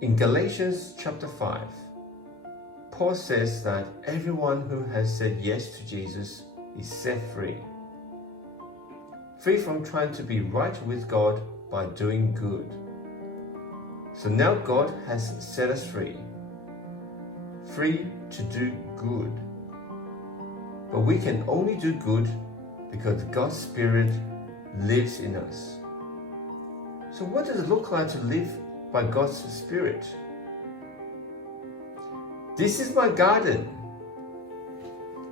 In Galatians chapter 5, Paul says that everyone who has said yes to Jesus is set free. Free from trying to be right with God by doing good. So now God has set us free. Free to do good. But we can only do good because God's Spirit lives in us. So what does it look like to live by God's Spirit? This is my garden,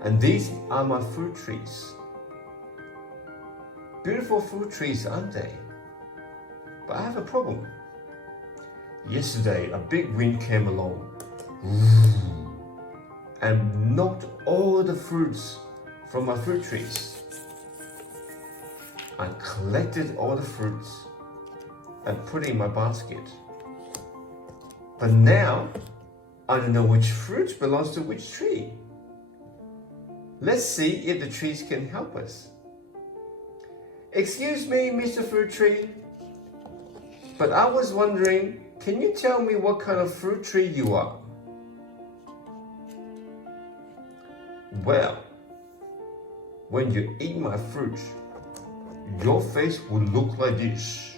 and these are my fruit trees. Beautiful fruit trees, aren't they? But I have a problem. Yesterday, a big wind came along and knocked all the fruits from my fruit trees. I collected all the fruits and put it in my basket. But now, I don't know which fruit belongs to which tree. Let's see if the trees can help us. Excuse me, Mr. Fruit Tree, but I was wondering, can you tell me what kind of fruit tree you are? Well, when you eat my fruit, your face will look like this.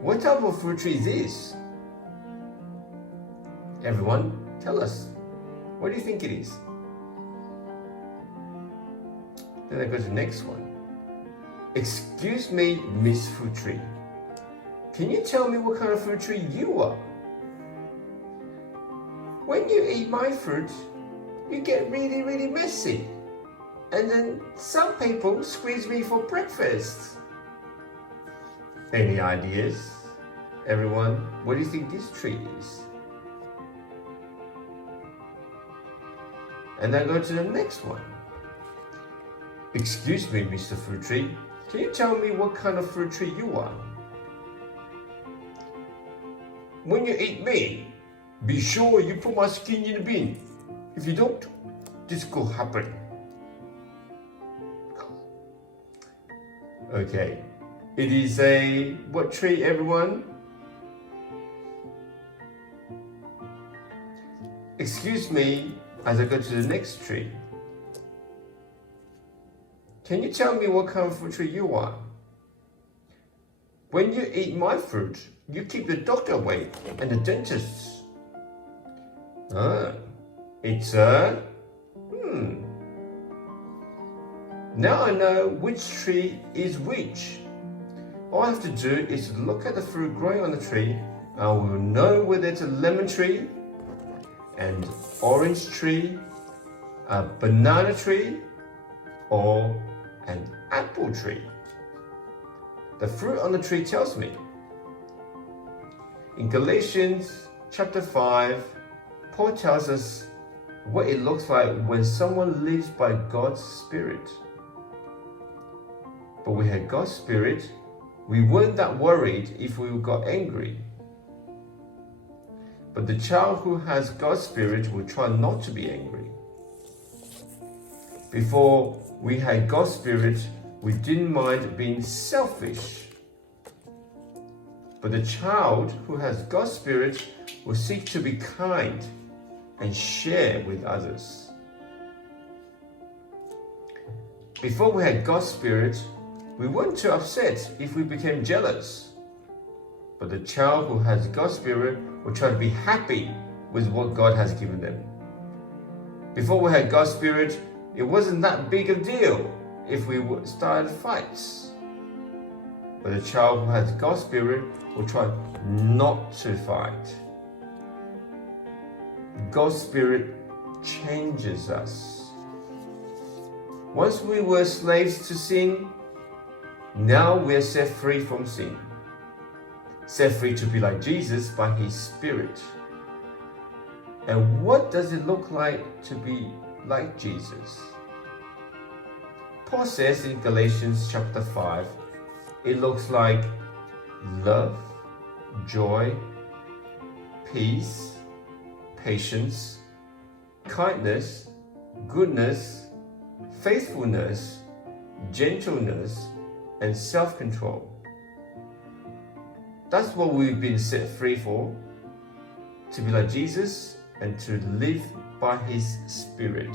What type of fruit tree is this? Everyone, tell us. What do you think it is? Then I go to the next one. Excuse me, Miss Fruit Tree. Can you tell me what kind of fruit tree you are? When you eat my fruit, you get really, really messy. And then some people squeeze me for breakfast. Any ideas? Everyone, what do you think this tree is? And I go to the next one. Excuse me, Mr. Fruit Tree. Can you tell me what kind of fruit tree you are? When you eat me, be sure you put my skin in the bin. If you don't, this could happen. Okay, it is a what tree, everyone? Excuse me as I go to the next tree. Can you tell me what kind of fruit tree you are? When you eat my fruit, you keep the doctor away and the dentists. It's a... Now I know which tree is which. All I have to do is look at the fruit growing on the tree, and I will know whether it's a lemon tree, an orange tree, a banana tree, or an apple tree. The fruit on the tree tells me. In Galatians chapter 5, Paul tells us what it looks like when someone lives by God's Spirit. But we had God's Spirit, we weren't that worried if we got angry. But the child who has God's Spirit will try not to be angry. Before we had God's Spirit, we didn't mind being selfish. But the child who has God's Spirit will seek to be kind and share with others. Before we had God's Spirit, we weren't too upset if we became jealous. But the child who has God's Spirit will try to be happy with what God has given them. Before we had God's Spirit, it wasn't that big a deal if we started fights. But the child who has God's Spirit will try not to fight. God's Spirit changes us. Once we were slaves to sin, now we are set free from sin. Set free to be like Jesus by His Spirit. And what does it look like to be like Jesus? Paul says in Galatians chapter 5, it looks like love, joy, peace, patience, kindness, goodness, faithfulness, gentleness, and self-control. That's what we've been set free for, to be like Jesus and to live by His Spirit.